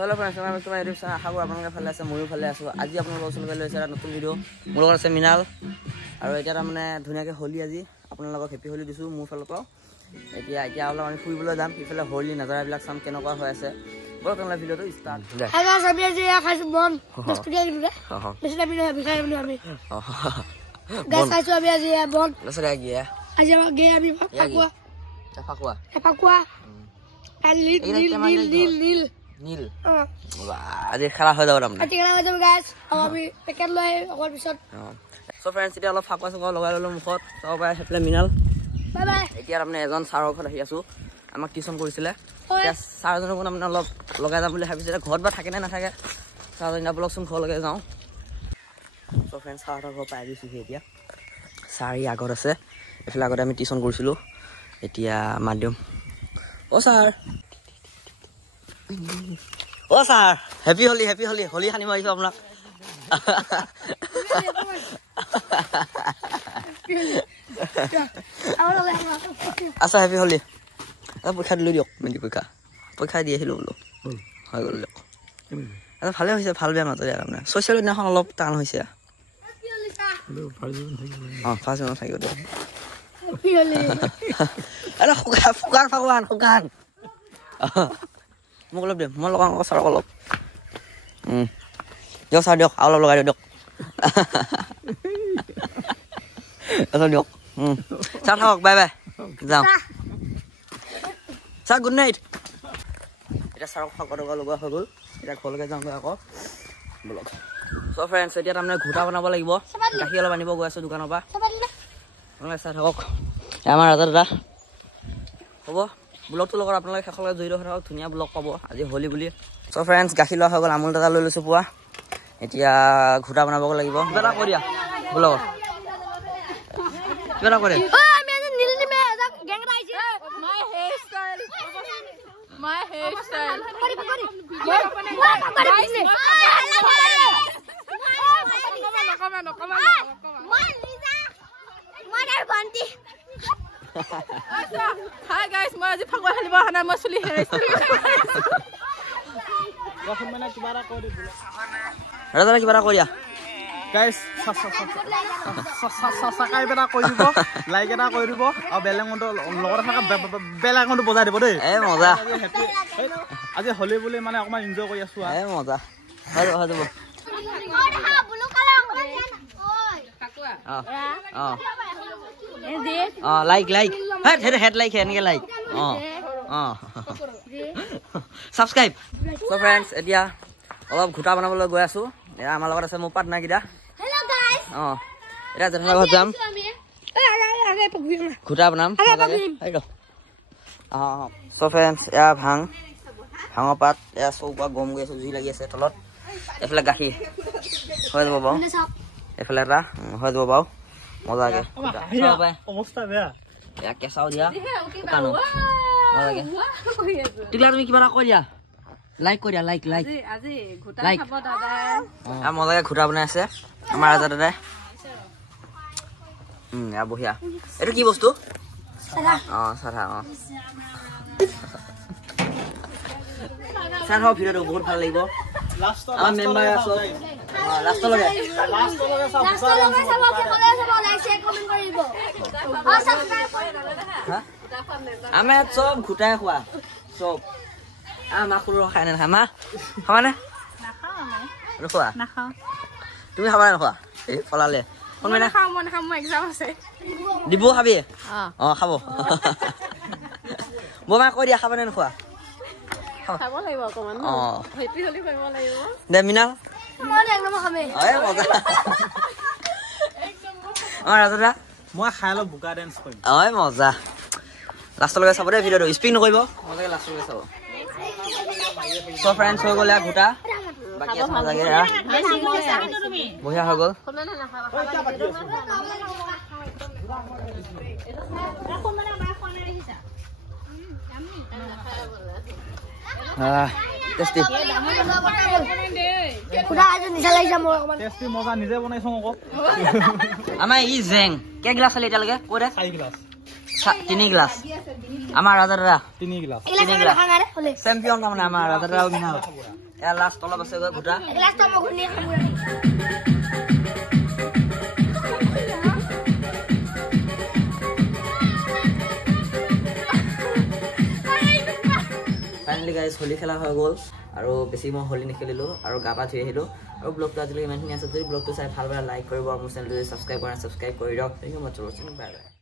Hello' friends, তোমাৰ YouTube channel আশা কৰোঁ আপোনালোকে ভালে আছে, ময়ো ভালে আছোঁ। আজি আপোনালোকৰ ওচৰলৈ লৈছে এটা নতুন ভিডিঅ'। মোৰ লগত আছে মৃণাল, আৰু এতিয়া তাৰমানে ধুনীয়াকৈ হোলী আজি আপোনালোকক হেপী হোলী দিছোঁ মোৰ ফালৰ পৰা। এতিয়া অলপ আমি ফুৰিবলৈ যাম, ইফালে হোলী নাজাৰাবিলাক চাম কেনেকুৱা হৈ আছে। ব'লক তেনেহ'লে ভিডিঅ'টো ষ্টাৰ্ট। আজি খেলা হৈ যাব তাৰমানে। এতিয়া অলপ ফাকুৱা চকুৱা লগাই ল'লো মুখত। চাব পাৰে সেইফালে মৃণাল। এতিয়া তাৰমানে এজন ছাৰৰ ঘৰত আহি আছোঁ, আমাক টিউশ্যন কৰিছিলে। এতিয়া ছাৰজনকো তাৰমানে অলপ লগাই যাম বুলি ভাবিছিলে, ঘৰত বা থাকে নে নাথাকে। ছাৰজন ব'লকচোন ঘৰলৈকে যাওঁ। চ' ফ্ৰেণ্ডছ, ছাৰহঁতৰ ঘৰ পাই গৈছোঁহি এতিয়া। ছাৰ ই আগত আছে, এইফালে আগতে আমি টিউশ্যন কৰিছিলোঁ। এতিয়া মাত দিম। অ' ছাৰ, অ' sir, happy Holi, happy Holi. Holi সানিব আহিছোঁ আপোনাক। আচ্ছা, হেপী হোলী। পৰীক্ষা দিলোঁ দিয়ক, মেট্ৰিক পৰীক্ষা দি আহিলোঁ বোলো, হৈ গ'ল দিয়ক। ভালে হৈছে, ভাল বেয়া মাজতে তাৰমানে। ছ'চিয়েল দিনাখন অলপ টান হৈছে। অঁ, ফাৰ্ষ্ট দিনত থাকিব দিয়ক। শুকান ফাগুৱান, শুকান। মোক অলপ দিয়ক, মই লগাওঁ আকৌ ছাৰক অলপ। দিয়ক ছাৰ, দিয়ক আৰু অলপ লগাই দিয়ক। আচ্ছা দিয়ক। ছাৰ থাকক, বাই বাই, যাওঁ। Sir good night. এতিয়া ছাৰক ফাকুৱা টকা লগোৱা হৈ গ'ল, এতিয়া ঘৰলৈকে যাওঁগৈ আকৌ। ব'লক। চ' ফ্ৰেণ্ডছ, এতিয়া তাৰমানে ঘোটা বনাব লাগিব। গাখীৰ অলপ আনিব গৈ আছোঁ দোকানৰ পৰা। আপোনালোকে চাই থাকক, আমাৰ ৰাজা দাদা। হ'ব, ব্লগটোৰ লগত আপোনালোকে শেষলৈকে জড়িত হৈ থাকক, ধুনীয়া ব্লগ পাব আজি হোলী বুলি। চ' ফ্ৰেণ্ডছ, গাখীৰ লোৱা হৈ গ'ল, আমুল দাদা লৈ লৈছোঁ পুৱা। এতিয়া ঘোটা বনাব লাগিব। কিবা এটা কৰি দিয়া ব্লগত, কিবা এটা কৰে। Hi guys, মই আজি ফাকুৱা খেলিব অহা নাই, মই চুলি হেৰাইছোঁ। ৰাজা কিবা এটা কৰি দিয়া। গাইছ ছাবস্ক্ৰাইব এটা কৰি দিব, লাইক এটা কৰি দিব, আৰু বেল আইকনটো লগতে থকা বেল আইকনটো বজাই দিব দেই। এই মজা, আজি হোলী বুলি মানে অকণমান এনজয় কৰি আছোঁ। এই মজা, হৈ যাব, হৈ যাব। অঁ, লাইক লাইক, হেড লাইক, এনেকৈ লাইক। অঁ অঁ, ছাবস্ক্ৰাইব। চ' ফ্ৰেণ্ডছ, এতিয়া অলপ ঘোটা বনাবলৈ গৈ আছোঁ। এয়া আমাৰ লগত আছে মোৰ পাৰ্টনাৰকেইটা। অঁ, এতিয়া জেঠাইৰ ঘৰত যাম, ঘোটা বনাম। অঁ, চ' ফ্ৰেণ্ডছ, এয়া ভাঙৰ পাত, এয়া চৌকা গৰম গৈ আছে, জুই লাগি আছে তলত। এইফালে গাখীৰ হৈ যাব বাৰু, এইফালে এটা হৈ যাব বাৰু মজাকৈ। অৱস্থা বেয়া, এয়া কেঁচাও দিয়া মজাকৈ। তেতিয়া তুমি কিবা এটা কৈ দিয়া, লাইক কৰি দিয়া, লাইক লাইক লাইক। এয়া মজাকৈ ঘোটা বনাই আছে আমাৰ ৰাজা দাদাই। এয়া বঢ়িয়া। এইটো কি বস্তু? অঁ, চাধা। অঁ, চাই থাকক ভিডিঅ'টো, বহুত ভাল লাগিব। আমাৰ মেম্বাৰ আছোঁ লাষ্টলৈকে। আমি চব ঘোটাই খোৱা, চব। মাক সৰু খাই নে নাখায়? মা খাবানে? নোখোৱা? তুমি খাবা নে নোখোৱা? এই পলালে দিব, খাবি? অঁ, খাব। বৰমা কৈ দিয়া, খাবানে নোখোৱা? অঁ, দে মৃণাল। অঁ, ৰাজা দা, মই খাই অলপ বোকা ডেন্স কৰিম। অঁ, মজা। লাষ্টলৈকে চাব দেই ভিডিঅ'টো, স্পিক নকৰিব, মজাকৈ লাষ্টলৈকে চাব। চ' ফ্ৰেণ্ডছ, হৈ গ'ল এয়া ঘোটা, বাকী আছে মজাকৈ। বঢ়িয়া হৈ গ'ল। টেষ্টি মজা, নিজে বনাইছোঁ আকৌ। আমাৰ ই জেং কেই গিলাচ খালি এতিয়ালৈকে? কৈ দে। 3 গ্লাস আমার রাজা দাদা 3 গ্লাস চ্যাম্পিয়ন মানে আমার রাজা দাদা বিনা এ লাস্ট তলব আছে ঘুটা ফাইনালি গাইজ হোলী খেলা হৈ গ'ল আৰু বেছি মই হোলী নেখেলিলোঁ আৰু গা পা ধুই আহিলোঁ আৰু ব্লগটো আজিলৈকে ইমানখিনি আছে যদি ব্লগটো চাই ভাল বেয়া লাইক কৰিব আৰু মোৰ চেনেলটো ছাবস্ক্ৰাইব কৰা ছাবস্ক্ৰাইব কৰি দিয়ক থেংক ইউ মাছ ফৰ ৱাচিং বাই বাই